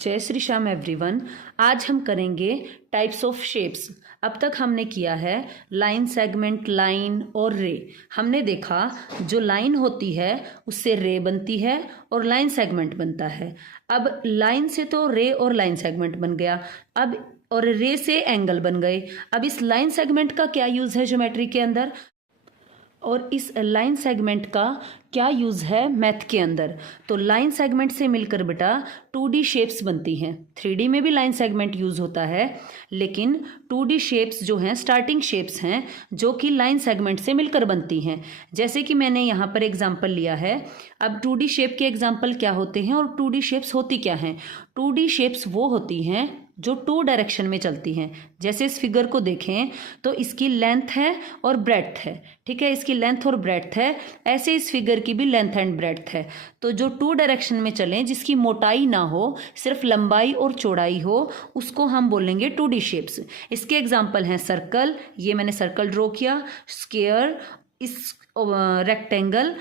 जय श्री श्याम एवरीवन। आज हम करेंगे टाइप्स ऑफ शेप्स। अब तक हमने किया है लाइन, सेगमेंट, लाइन और रे। हमने देखा जो लाइन होती है उससे रे बनती है और लाइन सेगमेंट बनता है। अब लाइन से तो रे और लाइन सेगमेंट बन गया, अब और रे से एंगल बन गए। अब इस लाइन सेगमेंट का क्या यूज़ है ज्योमेट्री के अंदर, और इस लाइन सेगमेंट का क्या यूज़ है मैथ के अंदर। तो लाइन सेगमेंट से मिलकर बेटा 2D शेप्स बनती हैं। 3D में भी लाइन सेगमेंट यूज़ होता है, लेकिन 2D शेप्स जो हैं स्टार्टिंग शेप्स हैं जो कि लाइन सेगमेंट से मिलकर बनती हैं। जैसे कि मैंने यहाँ पर एग्जांपल लिया है। अब 2D शेप के एग्जांपल क्या होते हैं और 2D शेप्स होती क्या हैं। 2D शेप्स वो होती हैं जो 2 डायरेक्शन में चलती हैं। जैसे इस फिगर को देखें तो इसकी लेंथ है और ब्रेड्थ है, ठीक है, इसकी लेंथ और ब्रेड्थ है। ऐसे इस फिगर की भी लेंथ एंड ब्रेड्थ है। तो जो 2 डायरेक्शन में चलें, जिसकी मोटाई ना हो, सिर्फ लंबाई और चौड़ाई हो, उसको हम बोलेंगे 2D शेप्स। इसके एग्जाम्पल हैं सर्कल, ये मैंने सर्कल ड्रॉ किया, स्क्वायर, इस रेक्टेंगल,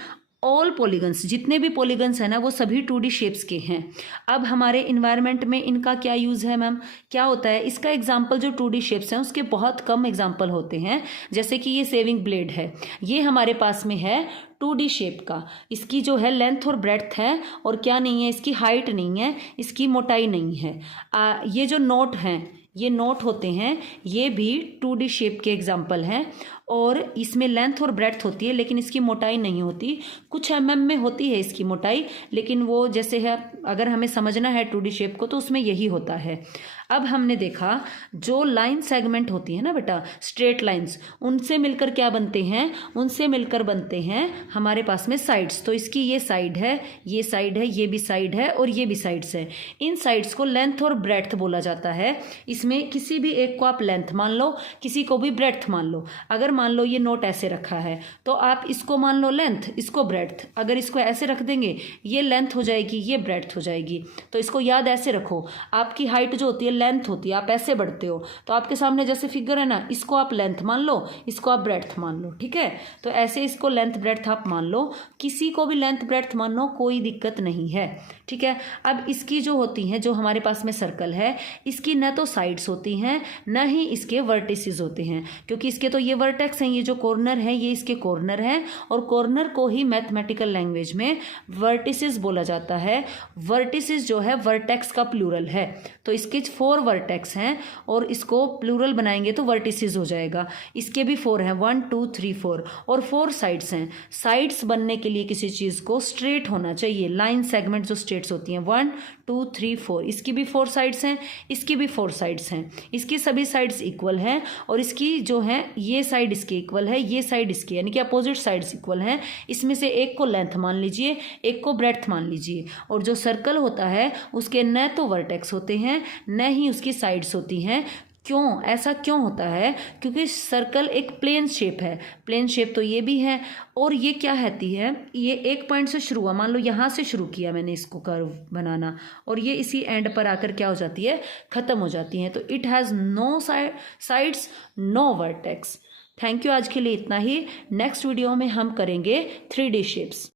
ऑल पॉलीगन्स, जितने भी पॉलीगन्स हैं ना वो सभी 2D शेप्स के हैं। अब हमारे इन्वायरमेंट में इनका क्या यूज़ है मैम, क्या होता है इसका एग्जाम्पल। जो 2D शेप्स हैं उसके बहुत कम एग्जाम्पल होते हैं। जैसे कि ये सेविंग ब्लेड है, ये हमारे पास में है 2D शेप का। इसकी जो है लेंथ और ब्रेड्थ है और क्या नहीं है, इसकी हाइट नहीं है, इसकी मोटाई नहीं है। ये जो नोट हैं, ये नोट होते हैं, ये भी 2D शेप के एग्जाम्पल हैं और इसमें लेंथ और ब्रेड्थ होती है लेकिन इसकी मोटाई नहीं होती। कुछ mm में होती है इसकी मोटाई, लेकिन वो जैसे है, अगर हमें समझना है 2D शेप को तो उसमें यही होता है। अब हमने देखा जो लाइन सेगमेंट होती है ना बेटा, स्ट्रेट लाइंस, उनसे मिलकर क्या बनते हैं, उनसे मिलकर बनते हैं हमारे पास में साइड्स। तो इसकी ये साइड है, ये साइड है, ये भी साइड है और ये भी साइड्स है। इन साइड्स को लेंथ और ब्रेड्थ बोला जाता है। इसमें किसी भी एक को आप लेंथ मान लो, किसी को भी ब्रेड्थ मान लो। अगर मान लो ये नोट ऐसे रखा है तो आप इसको मान लो लेंथ, इसको ब्रेड्थ। अगर इसको ऐसे रख देंगे, ये लेंथ हो जाएगी, ये ब्रेड्थ हो जाएगी। तो इसको याद ऐसे रखो, आपकी हाइट जो होती है लेंथ होती है, आप ऐसे बढ़ते हो तो आपके सामने जैसे फिगर है ना, इसको आप लेंथ मान लो, इसको आप ब्रेड्थ मान लो, ठीक है। तो ऐसे इसको लेंथ ब्रेड्थ आप मान लो, किसी को भी लेंथ ब्रेड्थ मान लो, कोई दिक्कत नहीं है, ठीक है। अब इसकी जो होती हैं, जो हमारे पास में सर्कल है, इसकी न तो साइड्स होती हैं न ही इसके वर्टिसेस होते हैं, क्योंकि इसके तो ये वर्टेक्स हैं, ये जो कॉर्नर है ये इसके कॉर्नर हैं और कॉर्नर को ही मैथमेटिकल लैंग्वेज में वर्टिसेस बोला जाता है। वर्टिसेस जो है वर्टेक्स का प्लूरल है, तो इसके 4 वर्टेक्स हैं और इसको प्लूरल बनाएंगे तो वर्टिसेस हो जाएगा। इसके भी 4 हैं, 1 2 3 4 और 4 साइड्स हैं। साइड्स बनने के लिए किसी चीज़ को स्ट्रेट होना चाहिए। लाइन सेगमेंट जो स्ट्रेट्स होती हैं 1 2 3 4, इसकी भी 4 साइड्स हैं, इसकी भी 4 साइड्स हैं, इसकी सभी साइड्स इक्वल हैं और इसकी जो है ये साइड इसकी इक्वल है, ये साइड इसकी, यानी कि अपोजिट साइड्स इक्वल हैं। इसमें से एक को लेंथ मान लीजिए, एक को ब्रेड्थ मान लीजिए। और जो सर्कल होता है उसके न तो वर्टेक्स होते हैं न ही उसकी साइड्स होती हैं। क्यों, ऐसा क्यों होता है, क्योंकि सर्कल एक प्लेन शेप है। प्लेन शेप तो ये भी है और ये क्या कहती है, ये एक पॉइंट से शुरू हुआ, मान लो यहाँ से शुरू किया मैंने इसको कर्व बनाना और ये इसी एंड पर आकर क्या हो जाती है, ख़त्म हो जाती है। तो it has no sides, no vertex. Thank you, आज के लिए इतना ही। नेक्स्ट वीडियो में हम करेंगे 3D शेप्स।